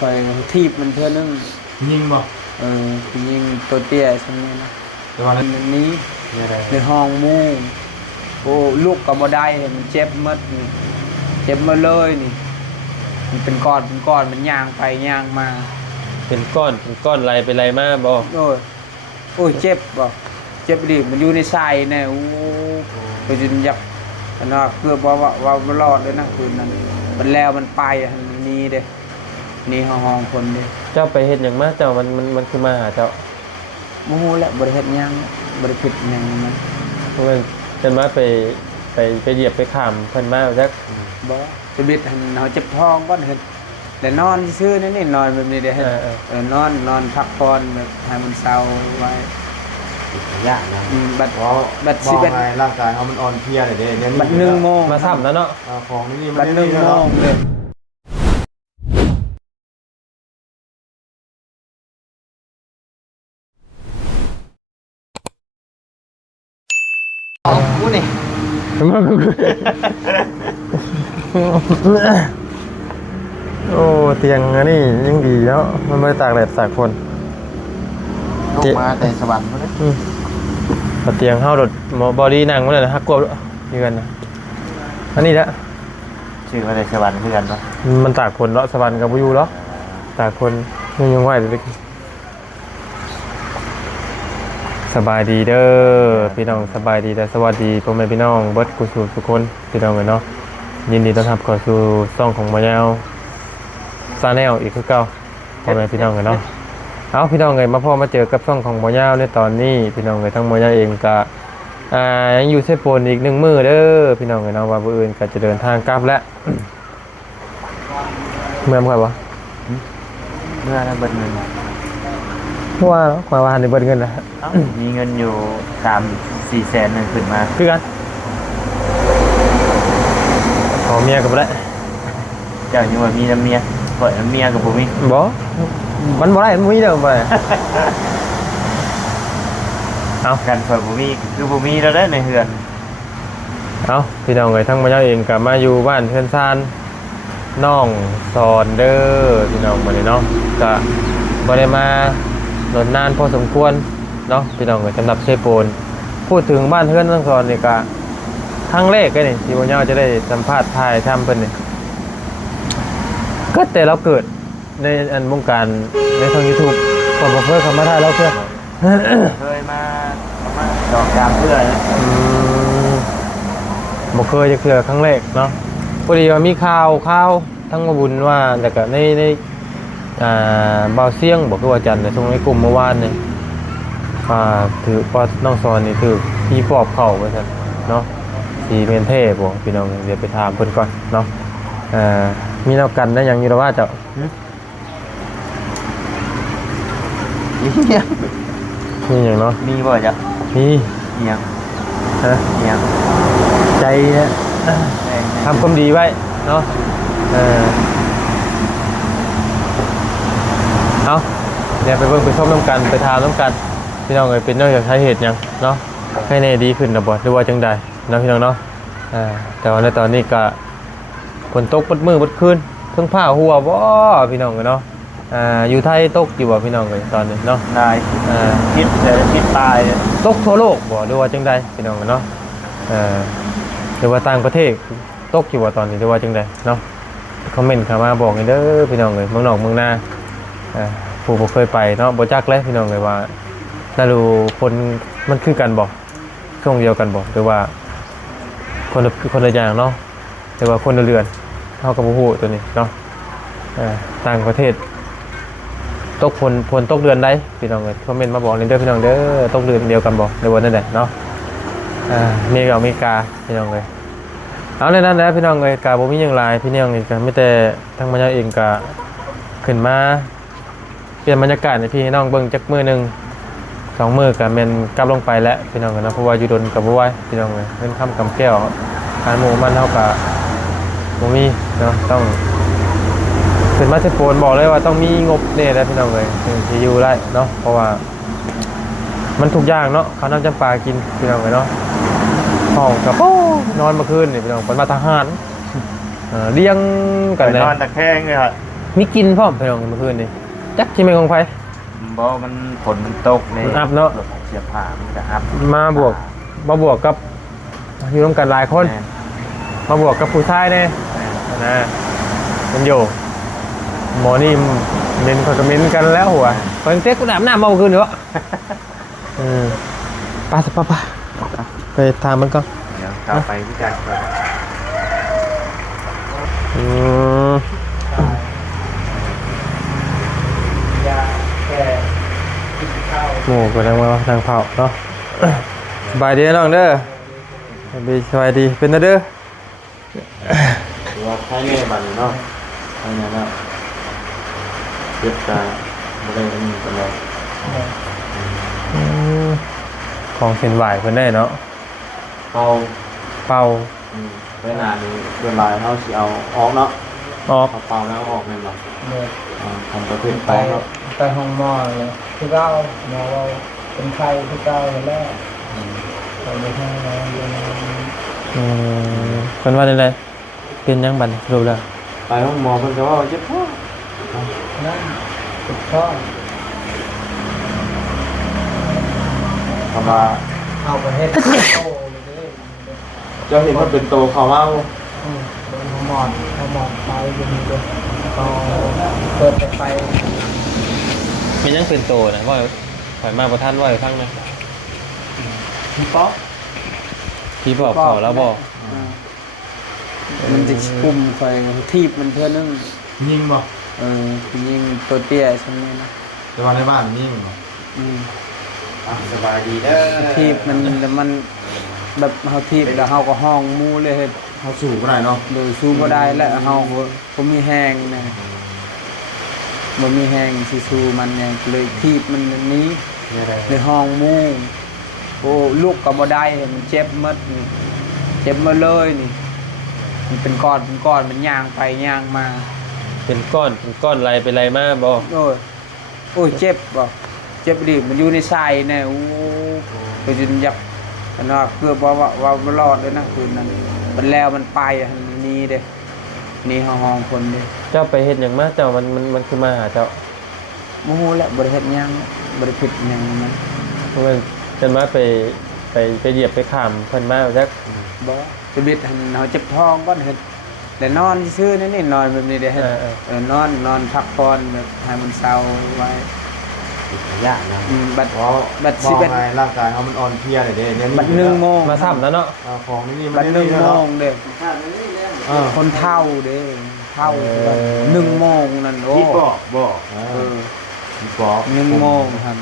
คอยทีบมันเท่านึงยิงบ่ยิงตัวเตี้ยใช่ไหมนะแต่ว่ามันนี้ในห้องมุ้งโอ้ลูกกับบ่ได้มันเจ็บมัดเจ็บมาเลยนี่มันเป็นก้อนมันย่างไปย่างมาเป็นก้อนไหลไปไหลมาบ่โอ้ยเจ็บบ่เจ็บดิมันอยู่ในทรายแน่โอ้ไปจนยักนะเกือบว่ามันรอดเลยนะคืนนั้นมันแล้วมันไปนี่เด้นี่ห้องคนเด้เจ้าไปเฮ็ดหยังมาเจ้ามันคือมาหาเจ้าโมโหแล้วบริเฮ็ดยังบริผิดยังมันเพิ่นเพิ่นมาไปเหยียบไปข้ามเพิ่นมาจักบ่จะบิดเฮาเจ็บท้องบ่เฮ็ดแต่นอนซื่อๆนี่นอนแบบนี้เด้นอนพักผ่อนแบบให้มันเศร้าไว้ยากนะบัดสิเป็นร่างกายเฮามันอ่อนเพลียเลยเด้เนี่ยบัด1 โมงมาซ้ำแล้วเนาะของนี่บัด1 โมงเลยกูนี่โอ้เตียงอันนี้ยิ่งดีเนาะมันไม่ตากแดดตากฝนลงมาแต่สวรรค์เลยเตียงเฮาโดดบอดี้นั่งมาเลยนะฮักกลัวเยือนนะอันนี้ละชื่อว่าแต่สวรรค์คือกันเนาะมันตากฝนเนาะสวรรค์กับวิวเนาะตากฝนยังไหวเลยสบายดีเด้อพี่น้องสบายดีแต่สวัสดีพ่อแม่พี่น้องเบิดกุศลทุกคนพี่น้องเลยเนาะยินดีต้อนรับเข้าสู่ช่องของบ่ยาวซาแนลอีกคือเก่าพ่อแม่พี่น้องเลยเนาะเอาพี่น้องเลยมาพ่อมาเจอกับช่องของบ่ยาวในตอนนี้พี่น้องเลยทั้งบ่ยาวเองก็ยังอยู่เซโปนอีก1 มื้อเด้อพี่น้องเลยเนาะว่ามื้ออื่นก็จะเดินทางกลับแล้วเมื่อไหร่วะเมื่อนั้นเบิดเงินว่าเนาะกว่าในเบิดเงินนะมีเงินอยู่3-4 แสนนึงขึ้นมาคือกันขอเมียกับได้เจ้าอยู่ว่ามีน้ำเมียปล่อยน้ำเมียกับบ่มีบ่มันบ่ได้มันมีเด้อบ่เอากันปล่อยบ่มีคือบ่มีแล้วเด้อในเฮือนเอาพี่น้องเอ้ยทั้งบ่ยาวเองก็มาอยู่บ้านเพื่อนซ่านน้องสอนเด้อพี่น้องมื้อนี้เนาะก็บ่ได้มาโดนนานพอสมควรเนาะพี่น้องเอ้ยสำหรับเซโปนพูดถึงบ้านเพื่อนน้องสอนนี่ก็ครั้งแรกเลยนี่ที่บ่ยาวจะได้สัมภาษณ์ถ่ายทำเพิ่นนี่ก็แต่เราเกิดในอันวงการในทาง YouTube ก็บ่เคยเข้ามาถ่ายเราเพื่อเคยมาดอกยามเพื่อบ่เคยจะเคือครั้งแรกเนาะพอดีว่ามีข่าวทั้งมาบุญว่าแต่ก็ในบ่าวเสียงบอกคือว่าจันทร์ในช่วงในกลุ่มเมื่อวานนี่ถือว่าน้องสอนนี่ถือพี่ปอบเข้าว่าซั่นเนาะที่เมนเทพบ่พี่น้องเดี๋ยวไปถามเพิ่นก่อนเนาะมีแนวกันได้หยังอยู่แล้วว่าเจ้ามีหยังเนาะมีบ่จ้ะมียังยังใจเนี่ยทำความดีไว้เนาะเอาเดี๋ยวไปเบิ่งไปชมน้ำกันไปทานน้ำกันพี่น้องเอ้ยเป็นเรื่องจากสาเหตุยังเนาะให้แน่ดีขึ้นนะบ่หรือว่าจังใดเนาะพี่น้องเนาะแต่ว่าในตอนนี้ก็ฝนตกมืดมืดคืนเพิ่งผ้าหัวบ่พี่น้องเนาะอยู่ไทยตกอยู่บ่พี่น้องเอ้ยตอนนี้เนาะนายคิดแต่คิดตายตกทั่วโลกบ่หรือว่าจังใดพี่น้องเนาะหรือว่าต่างประเทศตกอยู่บ่ตอนนี้หรือว่าจังใดเนาะคอมเมนต์เข้ามาบอกให้เด้อพี่น้องเอ้ยเมืองนอกเมืองนาผู้บ่เคยไปเนาะบ่จักเลยพี่น้องเอ้ยว่าน่ารู้คนมันคือกันบ่ช่วงเดียวกันบ่หรือว่าคนละอย่างเนาะหรือว่าคนละเรือนเฮาก็บ่ฮู้ตัวนี้เนาะต่างประเทศตกฝนตกเดือนใดพี่น้องเอ้ยคอมเมนต์มาบอกเด้อพี่น้องเด้อตกเดือนเดียวกันบ่หรือว่านั่นแหละเนาะนี่ก็อเมริกาพี่น้องเอ้ยเอาในนั้นแหละพี่น้องเอ้ยก็บ่มีหยังหลายพี่น้องเอ้ยก็มีแต่ทางบรรยากาศเองก็ขึ้นมาเปลี่ยนบรรยากาศให้พี่น้องเบิ่งจักมื้อนึง2 มื้อก็แม่นกลับลงไปแล้วพี่น้องเนาะเพราะว่าอยู่ดนก็บ่ไหวพี่น้องเอ้ยเงินค้ำกำแก้วการหมู่มันเฮาก็บ่มีเนาะต้องขึ้นมาเซโปนบอกเลยว่าต้องมีงบแน่แล้วพี่น้องเอ้ยถึงสิอยู่ได้เนาะเพราะว่ามันทุกอย่างเนาะข้าวน้ำจำปากินพี่น้องเนาะห้องกับนอนเมื่อคืนนี่พี่น้องเป็นมาทหารเลี้ยงกันเลยนอนตะแคงเลยครับ มีกินพร้อมพี่น้องเมื่อคืนนี่จักที่ไม่ของไผ บ่มันฝนมันตกเลย มันอัพเนาะ เสียผ้ามันก็อัพ มาบวกกับอยู่ร่วมกันหลายคน แม่ มาบวกกับผู้ชายเนี่ยนะมันอยู่หมอนี่เน้นคอนเมนต์กันแล้วหัวคอนเซ็ปต์กูอาบน้ำเมาคืนเหรอป้าสิป้าไปทางมันก่อน เดี๋ยวเข้าไปวิจารณ์ก่อน อืม ยาแก้กินข้าว หมูกำลังมาทางเผาเนาะสบายดีน้องเด้อสบายดีเป็นนะเด้อ หรือว่าใช้แม่บันเนาะใช้แม่เนาะเจ็บตาบ่ได้มีกันเลย ของเส้นไหวเพิ่นได้เนาะ เอา เป่า เวลานี้เวลาเขาสิเอาออกเนาะ ออก เอาเปล่าแล้วออกแม่นบ่ เนี่ย ทำประเภท ไป เปล่าเนาะ ไปห้องหมอเลยที่เก้าหมอเราเป็นไข้ที่เก้าเลยแรกไปในห้องนอนอยู่ใน เพิ่นว่าจังไดเป็นหยังบัดสรุปแล้ว ไปห้องหมอเพิ่นก็ว่าเจ็บท้อง นั่นติดข้อ คำว่า เอาไปให้โตเลย เจ้าเห็นว่าเป็นโตเขาเมา โดนหมอนไปอยู่นี่เลยก็เปิดไป มันยังเป็นโตนะว่าข่อยมาบ่ทันว่าให้ฟังนะ พี่ป๊อก พี่บอกขอแล้วบอก มันจะกลุ่มคอยทีบมันเพื่อนึง ยิงบ่ ยิงตัวเตี้ยใช่ไหมนะ แต่ว่าในบ้านยิงบ่ สบายดีเด้อ ทีบมันแล้วมันแบบเขาทีบแล้วเขาก็ห้องมูเลย เขาสู่บ่ได้เนาะ โดยสู้บ่ได้แล้วเขาก็มีแหงนะบ่มีแหงสิสู้มันเนี่ยเลยทีบมันหนี้เลยห้องมูโอ้ลูกก็บ่ได้มันเจ็บหมดนี่เจ็บมาเลยนี่มันเป็นก้อนมันย่างไปย่างมา เป็นก้อนไรเป็นไรมาบอก โอ้ยเจ็บบ่เจ็บดิมันอยู่ในไส้แน่โอ้ไปจนอยากอันนั้นเกือบว่าบ่รอดเลยนะคืนนั้นมันแล้วมันไปอันนี้เด้นี่ห้องคนเด้ เจ้าไปเฮ็ดหยังมาเจ้ามันคือมาหาเจ้า บ่ฮู้แหละบ่ได้เฮ็ดหยังบ่ได้ผิดหยังมัน เพราะว่าเพิ่นมาไปเหยียบไปข้ามเพิ่นมาจัก บ่ไปบิดหันเฮาเจ็บท้องก่อนเฮ็ดแต่นอนซื่อๆนี่นอนแบบนี้เด้เฮ็ดนอนพักผ่อนแบบให้มันเศร้าไว้ ยากนะ บัด เพราะ บัด มอง 11 ไงร่างกายเขามันอ่อนเพลียเลยเด้เนี่ย บัด1 โมง มาซ้ำแล้วเนาะ ของนี่มั บั น ด1 โมงเด้ คนเฒ่าเด้เฒ่า1 โมงนั่นโอ้ ที่บอกที่บอก 1 โมงหั่น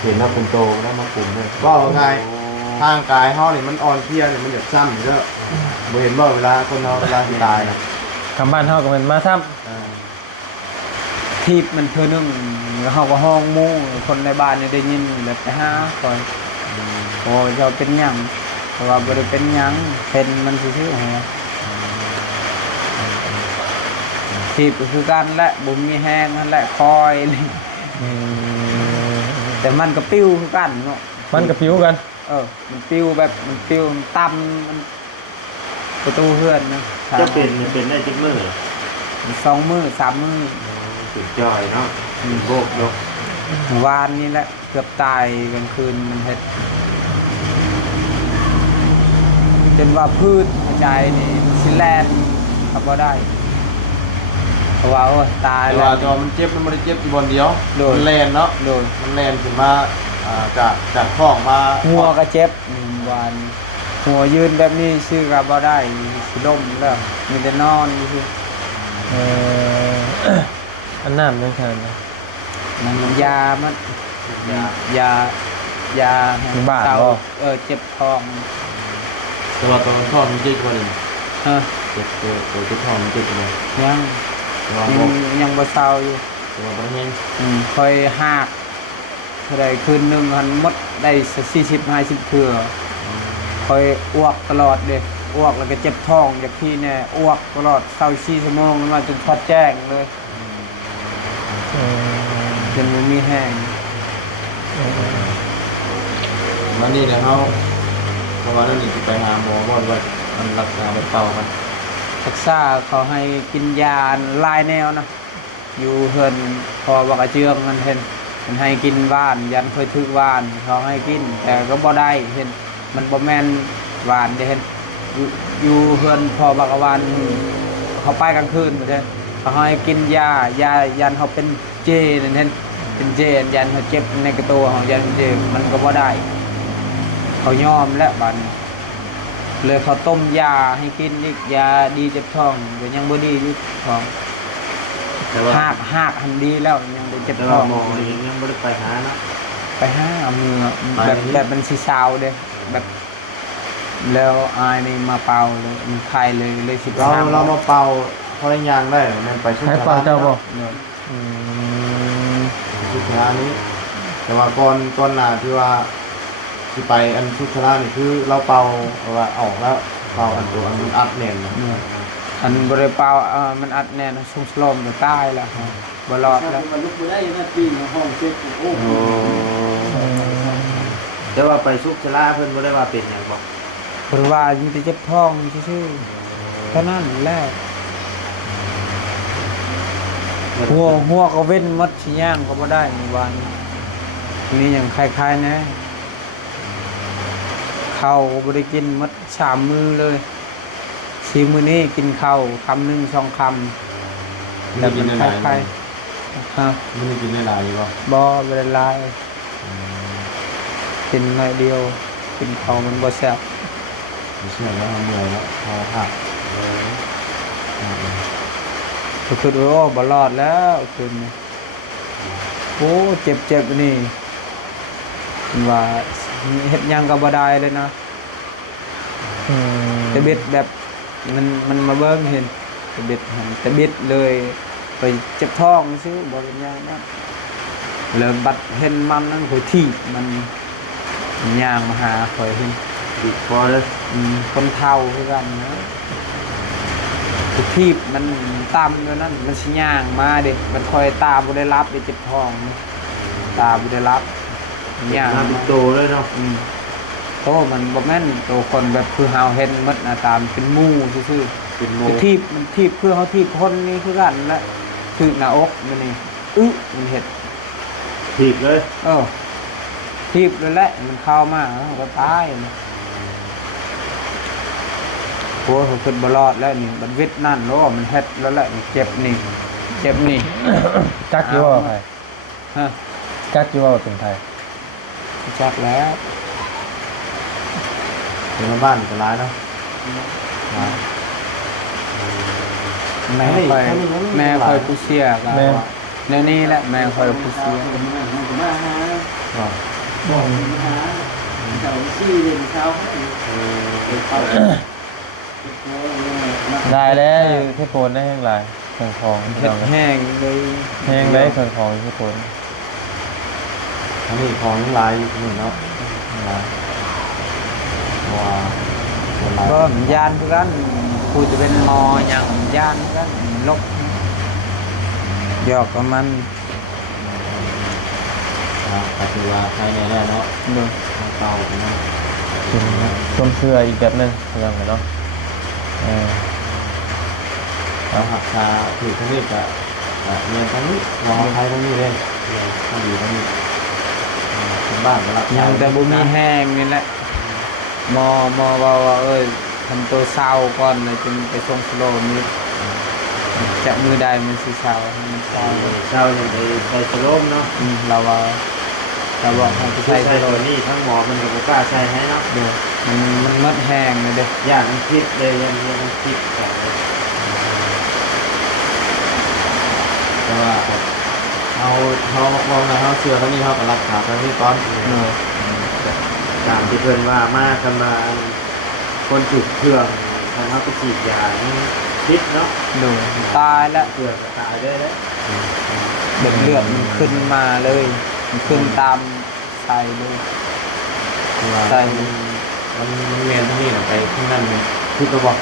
เห็นว่าเป็นโตแล้วมากลุ่มเลยก็ไงทางกายเขาเนี่ยมันอ่อนเพลียเนี่ยมันหยุดซ้ำเยอะบ่เห็นว่าเวลาคนเราเวลาที่ตายนะ คำบ้านเฮาก็มันมาซ้ำ ทีบมันเพื่อนึงเฮาก็ห้องหมู่คนในบ้านนี่ได้ยินแบบไปหาก่อนโอ้ยเราเป็นหยังเพราะว่าบ่ได้เป็นหยังเป็นมันซื่อๆฮะทีบก็คือกันแหละบ่มีแห้งนั่นแหละคอยนี่แต่มันก็ปิ้วคือกันเนาะ มันกับผิวกัน มันปิ้วแบบมันปิ้วมันต่ำมันประตูเฮือนนะ จะเป็นได้จักมื้อ 2 มื้อ 3 มื้อ สุดยอดเนาะโบกยก วานนี่แหละเกือบตายกลางคืนมันเฮ็ดจนว่าพืชหัวใจนี่สิแลนขับบ่ได้เพราะว่าโอ้ยตาย แต่ แล้ ว่าว จอมันเจ็บมันไม่ได้เจ็บที่บนเดียว โดย มันแลนเนาะ โดน มันแลนขึ้นมาจากท้องมา หัวก็เจ็บวานหัวยืนแบบนี้ชื่อกับบ่ได้สิล้มแล้วมีแต่นอนอยู่ซื่อ อันน้ำยังแทนนะ มันยามันยาให้ บาด เศร้ บ่ เจ็บท้อง ตัวท้องมันเจ็บกว่านี้ ฮะ เจ็บตัวท้องมันเจ็บกว่านี้ ยัง ตัว ยังบ่เศร้าอยู่ ตัวมันแห้ง คอยหากเท่าไรคืนหนึ่งหันหมดได้40-50 เทื่อคอยอ้วกตลอดเด้อ้วกแล้วก็เจ็บท้องจากที่เนี่ยอ้วกตลอด24 ชั่วโมงมันมาจนทอดแจ้งเลยจนมันมีแห้ง มันนี่นะเขาเพราะว่านั่นนี่ไปหาหมอว่ามันรักษาแบบเป่ามัน รักษาเขาให้กินยาหลายแนวนะ อยู่เฮือนพอบักกระเจืองมันเห็นมันให้กินว่านยันเคยทึกว่านเขาให้กิน แต่ก็บ่ได้เห็นมันบ่แม่นว่านเด้เห็นอยู่เฮือนพอบักกะวานเขาไปกลางคืนบ่ใช่เขาให้กินยายันเขาเป็นเจนั่นเห็นเป็นเจยันเขาเจ็บในกระตัวของยันเจมันก็บ่ได้ เขายอมแล้วบัดนเลยเขาต้มยาให้กินอีกยาดีเจ็บท้องเดี๋ยวยังบ่ดีอยู่ท้อง แต่ว่า หักหันดีแล้วยังได้เจ็บ แต่ ท้ ว่า อง หมอยังบ่ได้ไปหานะ ไปห้าเอามือ ไป แบบ นี่ แบบมันสีเช้าเด้แบบแล้วอายนี่มาเป่าเลยมันไข้เลยสิบ เรา สาม เรามาเป่าพอได้ยางได้มันไปชุด ให้เป่าเจ้าบ่ เนี่ย อืม ชุดชรานี้ แต่ว่าก่อนหน้าที่ว่าที่ไปอันชุดชรานี่คือเราเป่าเอาว่าออกแล้วเป่าอันตัวอันมันอัดแน่นนะ เนี่ยอันบริเป่ามันอัดแน่นสุ่มสลมจะตายแล้วบรอดแล้ว มันลุกไม่ได้นะปีนห้องเจ็บโอ้โห แต่ว่าไปชุดชราเพิ่นบ่ได้ว่าเป็นหยังบ่ เพราะว่ามันจะเจ็บท้องชื่อๆเท่านั้นแหละหัวก็เว้นมดชิ้ย่างก็บ่ได้ในวันนี้อย่างคล้ายๆนะข้าวก็บ่ได้กินมดสามมื้อเลยสี่มื้อนี้กินข้าวคำหนึ่งสองคำแบบมันคล้ายๆฮะ มันได้กินได้หลายอยู่บ่ บ่เวลากินหน่อยเดียวกินข้าวมันบ่แซ่บ ไม่เชื่อแล้วเมื่อยแล้วพอหัก ก็คือโอ้บ่รอดแล้วคืนนี้โอ้เจ็บนี่ว่าเฮ็ดหยังก็บ่ได้เลยนะ อืม แต่เบ็ดแบบมันมาเบิ่งเห็นแต่เบ็ดหันแต่เบ็ดเลยไปเจ็บท้องซื่อบ่เป็นหยังนะแล้วบัดเห็นมันนั่นข่อยที่มันย่างมาหาข่อยเห็น บีบคอเลย คนเฒ่าคือกันนะคือทีบมันตามอยู่นั่นมันสิย่างมาเด็กมันคอยตาบ่ได้รับได้เจ็บท้องตาบ่ได้รับย่าง น้ำ มา โตเลยเนาะ โตมันบ่แม่นโตคนแบบคือเฮาเห็นหมดหน้าตามันเป็นหมู่ซื่อ เป็นโม ๆคือทีบมันทีบคือเฮาทีบคนนี่คือกันแหละถึกหน้าอกมันนี่มันเฮ็ด ถีบเลย ทีบนั่นแหละมันเข้ามาแล้วมันก็ตายนะโหเขาขึ้นบ่รอดแล้วนี่มันวิทย์นั่นโลมันเฮ็ดแล้วแหละมันเจ็บนี่ จักอยู่ว่าไผ ฮะ จักอยู่ว่าเป็นไผ จักแล้ว เดี๋ยวมาบ้านก็ร้ายเนาะร้าย แม่คอยแม่คอยผู้เสียกันแนวนี้แหละแม่คอยผู้เสีย มาหา ก็ บอกมาหาเจ้าซี่เรียนเช้าเขา ได้แล้วอยู่เทพโพนได้แห่งหลายเครื่องของพี่ เฮ็ น้ ด อง แห้งเลย แห่งได้เครื่องของเทพโพน อันนี้ของทั้งหลายอยู่ที่นี่เนาะทั้งหลายว้าคนหลาย ก็มันยานคือกันกูจะเป็นมอหยังยานคือกันลบหยอกกับมัน ก็คือว่าใครแน่ๆเนาะ เด้อ มาเตาเนาะ เป็นต้มเชื่ออีกแบบหนึงพี่น้องเนาะเออ แล้วหักชาถือทั้งนี้กับเมียทั้งนี้มองไทยทั้งนี้เลยทั้งดีทั้งนี้เป็นบ้านก็รับ ยังแต่บ่มีแห้งนี่แหละมอว่าเอ้ยทำตัวเศร้าก่อนเลยจึงไปส่งสโลมิดจะมือใดมันสิเศร้ามันเศร้า เช้าอย่างไปใส่สโลมเนาะ เราว่าเราบอกให้ไป ใส่ ใส่สโล ตัว ม นี้ทั้งหมอมันก็บ่กล้าใส่ให้เนาะ เด้อมันมดแห้งเลยเด้อ อย่างมันคิดเลยยังมันคิดแต่ว่าเอาเขามองนะเขาเสือทั้งนี้เขาก็รักษาทั้งนี้ก่อน ตามที่เพื่อนว่ามากกันมาคนจุดเครื่องทำให้ไปฉีดยานี่คิดเนาะ ดูตายแล้ว เครื่องก็ตายได้แล้ว เลือดมันขึ้นมาเลยมันขึ้นตามใส่เลย ใช่มันเมียนที่นี่ไปข้างนั้นมันคิดตัวบอก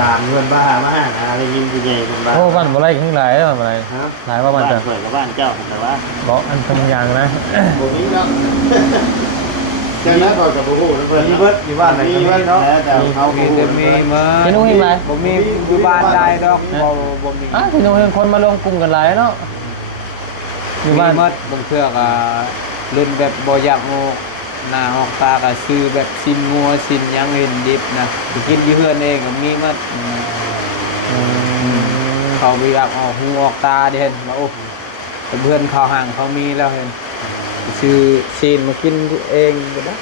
ตามเงินบ้ามากนะได้ยินผู้ใหญ่คนบ้า โอ้บ้านบ่ไรข้างหลายแล้วบ่ไร ฮะ หลายว่าบ้าน บ้าน จ้ะ เปิดกับบ้านเจ้าแต่ว่า บ่อันทำอย่างนะ ตรงนี้เนาะ เจ้าหน้าก็กับผู้นั่นเพิ่นมีเบิดอยู่บ้านไหนมีเบิดเนาะแต่เขา มีแต่มีมา พี่นุ้ยไหม บ่มีอยู่บ้านได้ดอกบ่มี พี่นุ้ยเห็นคนมารวมกลุ่มกันหลายเนาะอยู่บ้าน มัดบางเทื่อก็รุ่นแบบบ่อยากโงกหน้าออกตาก็ซื้อแบบสินงัวสินหยังเห็นดิบนะไปกินอยู่เฮือนเองก็มีมัดเขาไปอยากออกหูออกตาเด้เห็นว่าโอ้เพื่อนเขาห่างเขามีแล้วเห็นซื้อสินมากินเองก็ได้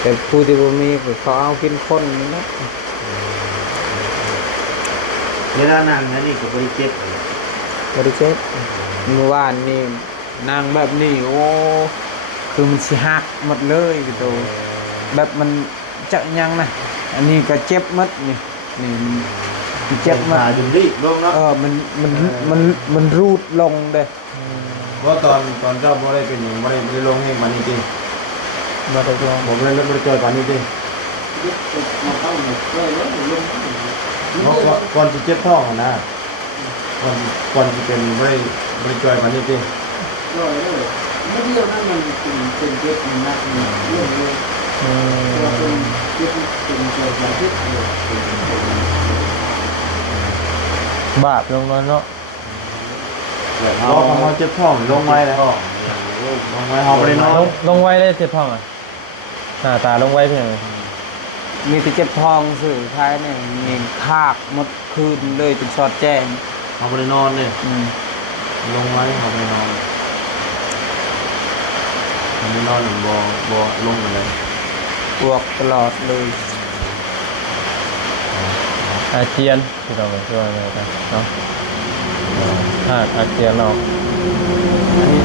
แต่ผู้ที่บ่มีก็เขาเอากินคนนี่นะ เวลานั่งนั่นนี่ก็บริเจ็บบ ริเช็คเมื่อวานนี่นั่งแบบนี้โอ้คือมันสิหักหมดเลยพี่โตแบบมันจะยังนะอันนี้ก็เจ็บหมดนี่มันเจ็บหมด ขาจุ่มดิลงเนาะ มันรูดลงเด้ เพราะตอนเจ้าบ่ได้เป็นอย่างบ่ได้ลงให้มันจริง มาตกลง ผมเลยบ่ได้เจอตอนนี้จริง มาเข้าหมดเลยแล้วลง เพราะก่อนสิเจ็บท้องนะก่อนสิเป็นบ่ได้จอยมันนี่จริง ร้อยเลยไม่เดียวนั่นมันเป็นเจ็บมันนักมันเรื่องเลยเป็นเจ็บเป็นเจ็บอย่างที่เลย บาปลงนอนเนาะ รอของเราเจ็บท้องลงไว้แล้วลงไว้เฮาบ่ได้นอน ลงไว้ได้เจ็บท้องอ่ะหน้าตาลงไว้เพียง มีแต่เจ็บท้องสื่อท้ายเนี่ยมีคากหมดคืนเลยจนสอดแจ้ง เฮาบ่ได้นอนเด้ อืม ลงไว้เฮาบ่ได้นอนมันไม่นอนหรือบ่ลงเลย ปวกตลอดเลย อาเจียนที่เราไปช่วยอะไรกันเนาะอาเจียนออก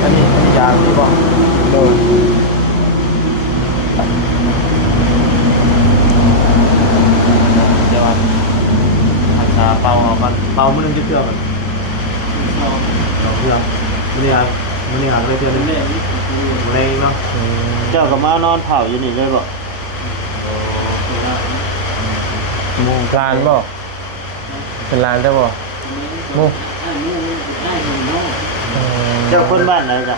อันนี้ยาที่บอก โดย เดี๋ยวอันชาเป่าเอากันเป่ามือนึงจะเชื่อกันเราเชื่อมือนี่หางเลยเชื่อนึงเลยเนาะ เจ้าก็มานอนเผาอยู่นี่เลยบ่ หมูลานบ่เป็นลานได้บ่หมู ง่ายเลยเนาะ เจ้าคนบ้านไหนจ้ะ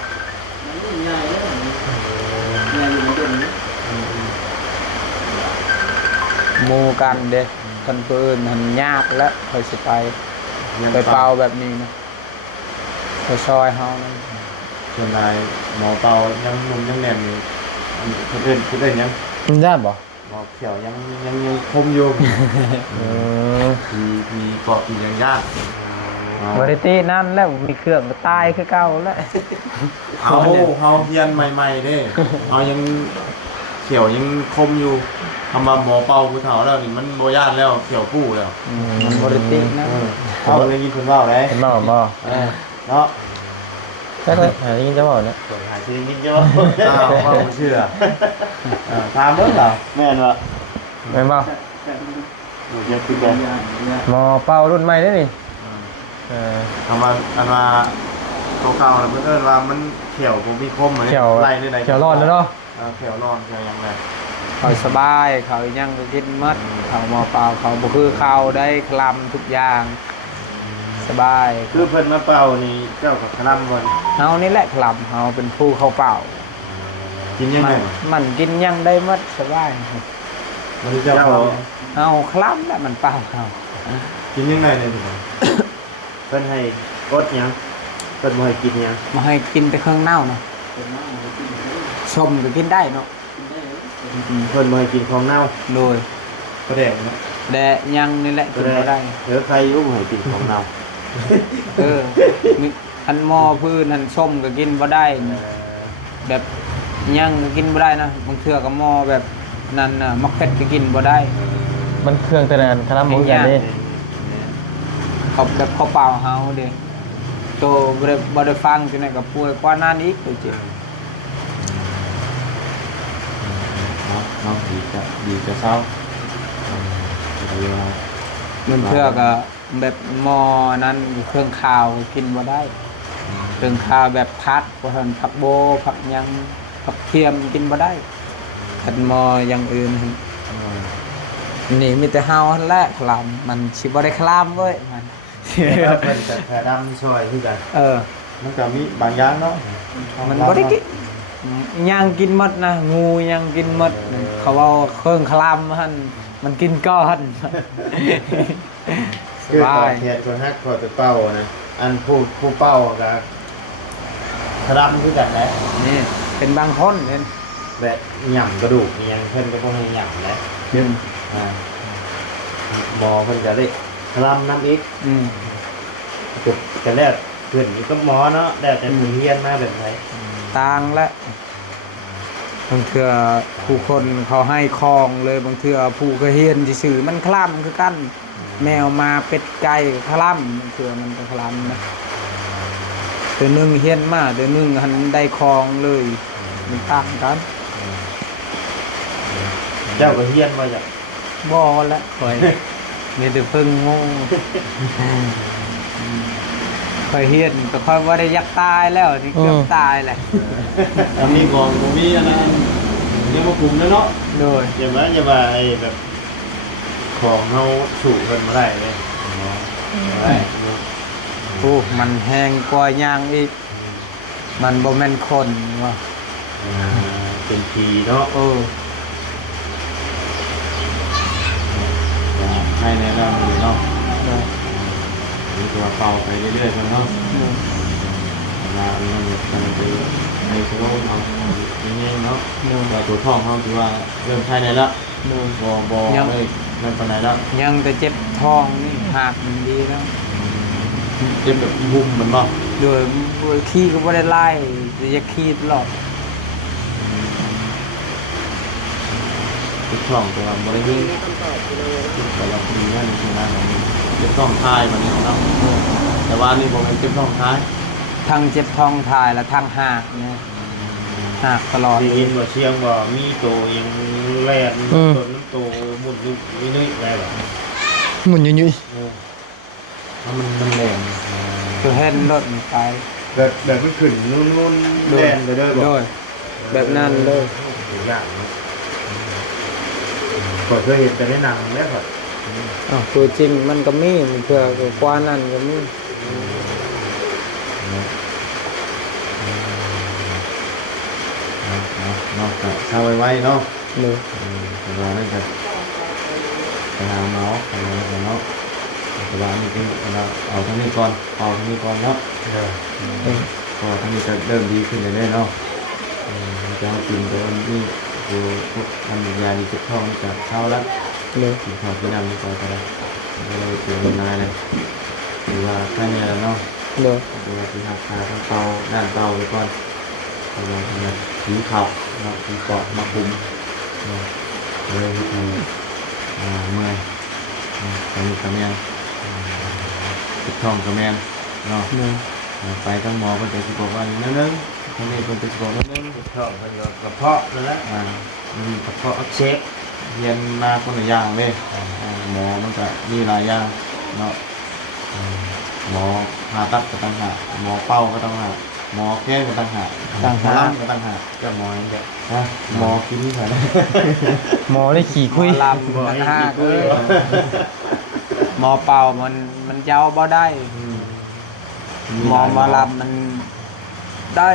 มันง่ายเลยง่ายอยู่ในตรงนี้ หมู่กันเด้คนเพิ่นมันยากแล้วค่อยสิไปเป่าแบบนี้นะไปซอยเฮานั่น ส่วนนายหมอเป่ายังนุ่มยังแน่นอยู่เพื่อนยัง มันญาติบ่ หมอเขียวยังคมอยู่มีเกาะอีกอย่างยาก บริตีนั่นแล้วมีเครื่องก็ตายคือเก่าแล้ว เฮาเพียนใหม่ๆเด้เฮายังเขียวยังคมอยู่ทำมาหมอเป่าผู้เฒ่าแล้วนี่มันโบย่านแล้วเขียวผู้แล้ว มันบริตีนั่น เขาเลยยินคนว่าเลย เห็นบ่บ่ เนาะ ใช่เลยได้ยินจะบ่เนี่ย หายชีวิตเยอะ ว่าผมเชื่อถามเมื่อเหรอ แม่นบ่ เห็นบ่ เยอะขึ้นไป หมอเป่ารุ่นใหม่ได้นี่ ทำมาอันว่าเก่าๆแล้วเพื่อนว่ามันเขียวผมมีคมเหมือน เขียว ไล่ได้ไหน เขียวร้อนแล้วเนาะ เขียวร้อนเขียวยังไง เขาสบายเขายังก็กินหมัดเขาหมอเปล่าเขาบ่คือเขาได้คลำทุกอย่างสบาย คือเพิ่นมาเป่านี่เจ้ากับคณะบ่ เฮานี่แหละคลำเฮาเป็นผู้เขาเป่า กินยังไง มันกินยังได้หมัดสบาย มันจะเป่า เฮาคลำแล้วมันเป่าเขา กินยังไงเนี่ยถึง เพิ่นให้กดหยังเพิ่นบ่ให้กินหยัง มาให้กินแต่เครื่องเน่าเนาะชมก็กินได้เนาะ เพิ่นบ่ให้กินของเน่า โดย กระแดงนะ แดะยังนี่แหละกินบ่ได้ เถอใครอยู่บ่ให้กินของเน่า มีอันหม้อพื้นอันส้มก็กินบ่ได้ แบบยังก็กินบ่ได้นะบางเทื่อก็หม้อแบบนั้นน่ะมักเป็ดก็กินบ่ได้ มันเครื่องแต่ละอันคณะหมูอย่างนี้ เขาแบบเขาเป่าเฮาเด้โตบ่ได้ฟังจังได๋ก็ป่วยกว่านั้นอีกตัวเจ็บ เนาะดีจะเศร้า มันเทื่อก็แบบหม้อนั้นเครื่องข้าวก็กินบ่ได้เครื่องข้าวแบบผักบ่ทันผักโบผักหยังผักเทียมกินบ่ได้คันหม้ออย่างอื่นนี่มีแต่เฮาหั่นแหละคลำมันสิบ่ได้คลำเว้ยมัน เป็นแต่แผลดำช่วยที่กัน เออ มันก็มีบางอย่างเนาะ มันบ่ได้กิน ยังกินหมดนะงูยังกินหมดเขาเอาเครื่องคลำหั่นมันกินก้อน ส คือ บา ต่อย เทียนคนฮักคอยไปเป้านะอันผู้เป้ากับทรำคือกันนะ นี่เป็นบางคนเห็น แบบหย่ำกระดูกอิหยังเพิ่นก็บ่ให้หย่ำนะ อืม หมอเพิ่นก็ได้ทรำน้ำอีก อืม จุดกันแล้วเพิ่นอยู่กับหมอเนาะแล้วแต่ผู้เรียนมาแบบไหน ต่างและบางเทื่อผู้คนเขาให้คลองเลยบางเทื่อผู้เคยเฮียนสื่อๆมันคล่ำคือกัน แมวมาเป็ดไก่คล่ำบางเทื่อมันก็คล่ำนะเดือนหนึ่งเฮียนมาเดือนหนึ่งหันได้คลองเลยมันต่างกัน เจ้าก็เรียนมาจาก บ่ละคอยมีแต่เพิ่งโง่คอยเฮียนแต่คอยว่าได้ยักตายแล้วนี่เกือบตายแหละ มีกองมีอันนั้นยังบ่กลุ่มแล้วเนาะ โดย อย่าว่าไอ้แบบของเฮาสู่เพิ่นบ่ได้เลยบ่ได้เนาะ โอ้มันแห้งกว่ายางอีกมันบ่แม่นคนว่ะ เป็นผีเนาะ ให้แนะนำอยู่เนาะมีตัวเป่าไปเรื่อยๆกันเนาะมาอันนั้นมันไปในโซโล่เอาง่ายๆเนาะแต่ตัวท้องเขาถือว่าเริ่มใช้ในละบอเลยนั่นปานไหนแล้ว ยังแต่เจ็บท้องนี่หักมันดีแล้ว เจ็บแบบบุ้มเหมือนบ่ โดยขี้ก็บ่ได้ไล่จะขี้ตลอด ทุกช่องตัวบริยิ่งแต่เราคุยกันในที่นั้นเจ็บท้องท้ายมันนี่เนาะแต่ว่านี่ผมเป็นเจ็บท้องท้าย ทั้งเจ็บท้องถ่ายและทั้งหักเนี่ยหักตลอด ได้ยินว่าเชียงว่ามีโตยังแล่นต้นน้ำโตมุดอยู่นี่ได้หรอ หมุนยุ่ย มันแรง คือเห็นรถมันไป แบบมันขึ้นนุ่นๆแล่นไปเด้อบ่ โดยแบบนั้นเลย อย่างเนาะก็เคยเห็นแต่ในหนังแล้วครับ ตัวจริงมันก็มีมันเพื่อกว่านั้นก็มี เนาะเช้าไว้เนาะ เลย แต่ว่านั่นจะไปหาหมออะไรกันเนาะแต่ว่านี่คือเราเอาทั้งนี้ก่อนเอาทั้งนี้ก่อนเนาะพอทั้งนี้จะเริ่มดีขึ้นเรื่อยๆเนาะจะเอากินตัวนี้คือพวกทำยาดีเจ็บท้องจะเข้าแล้ว เลย กินข้าวกินน้ำนี่ก็ได้เลยเปลี่ยนนายเลยหรือว่าแค่นี้แล้วเนาะ เลย ดูว่าที่หักขาทั้งเตาด้านเตาไปก่อนทำงานสีขาวนะสีเกาะมาคุมเลยที่เมื่อยตอนนี้กระแมนติดท้องกระแมนเนาะ เลย ไปทั้งหมอเป็นแต่สิบอกว่านั่นนึงทั้งนี้เป็นแต่สิบอกนั่นนึงติดท้องเป็นกระเพาะนั่นแหละมีกระเพาะอักเสบเรียนมาคนละอย่างเลยหมอมันก็มีหลายอย่างเนาะหมอผ่าตัดก็ต่างหากหมอเป้าก็ต่างหากหมอแก้ก็ต่างหากหมอล่ำก็ต่างหากก็หมออย่างเดียวหมอกินค่ะ หมอได้ขี่คุย ลำมันหักเลยหมอเป่ามันเจ้าบ่ได้หมอมาลำมันได้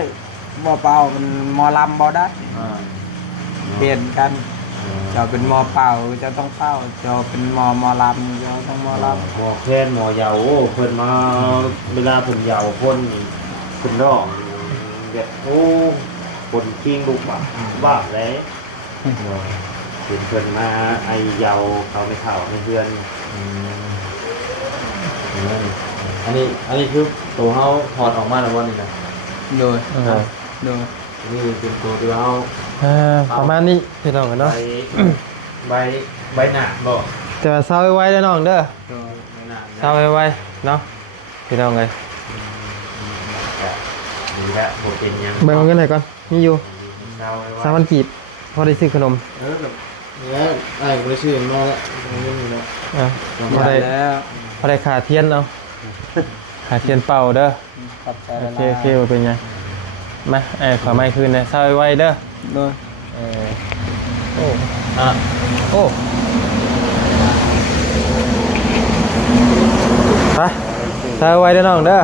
หมอเป่ามันหมอลำบ่ได้เปลี่ยนกันเจ้าเป็นหมอเป่าเจ้าต้องเป่าเจ้าเป็นหมอลำเจ้าต้องหมอลำ หมอแค้นหมอยาวโอ้เพิ่นมาเวลาเพิ่นยาวพ่นเพิ่นร้องแบบโอ้คนกิ้งลูกบ้าเลยเห็นเพิ่นมาไอยาวเขาไม่เข่าไม่เพื่อนอันนี้คือตัวเขาถอดออกมาแล้ววันนี้นะ โดยโดย นี่เป็นตัวที่เขา ประมาณนี้พี่น้องกันเนาะ ใบหนาบ่ แต่ว่าเศร้าไว้เด้อน้องเด้อ ใบหนา เศร้าไว้เนาะพี่น้องเลย นี่แหละโบเป็นยัง เบิ่งเงินไหนก่อนมีอยู่ เศร้าไว้ 3,000กีบพอได้ซื้อขนม แบบนี้ไอ้บริษัทนอนแล้วไม่มีแล้ว พอได้ แล้ว พอได้ขาเทียนเนาะขาเทียนเป่าเด้อ ขอบใจ โอ ละ เคโอเคว่าเป็นไงมาขอไม้คืนนะเศร้าไว้เด้อ โดย โอ้ อ่ะ โอ้ไปเศร้าไว้เด้อน้องเด้อ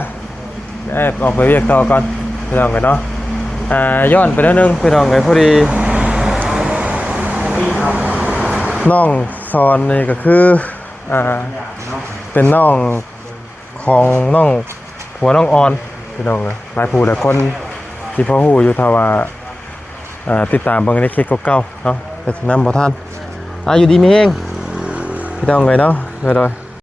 ออกไปเรียกต่อก่อนพี่น้องกันเนาะ ย้อนไปแล้วนึงพี่น้องเอ้ยพอดีน้องซอนนี่ก็คือเป็นน้องของน้องหัวน้องออนพี่น้องนะหลายผู้หลายคนที่พ่อฮู้อยู่ทว่าติดตามเบิ่งในคลิปเก่าๆเนาะแต่นำบ่ทันอยู่ดีมีแฮงพี่น้องเอ้ยเนาะโดย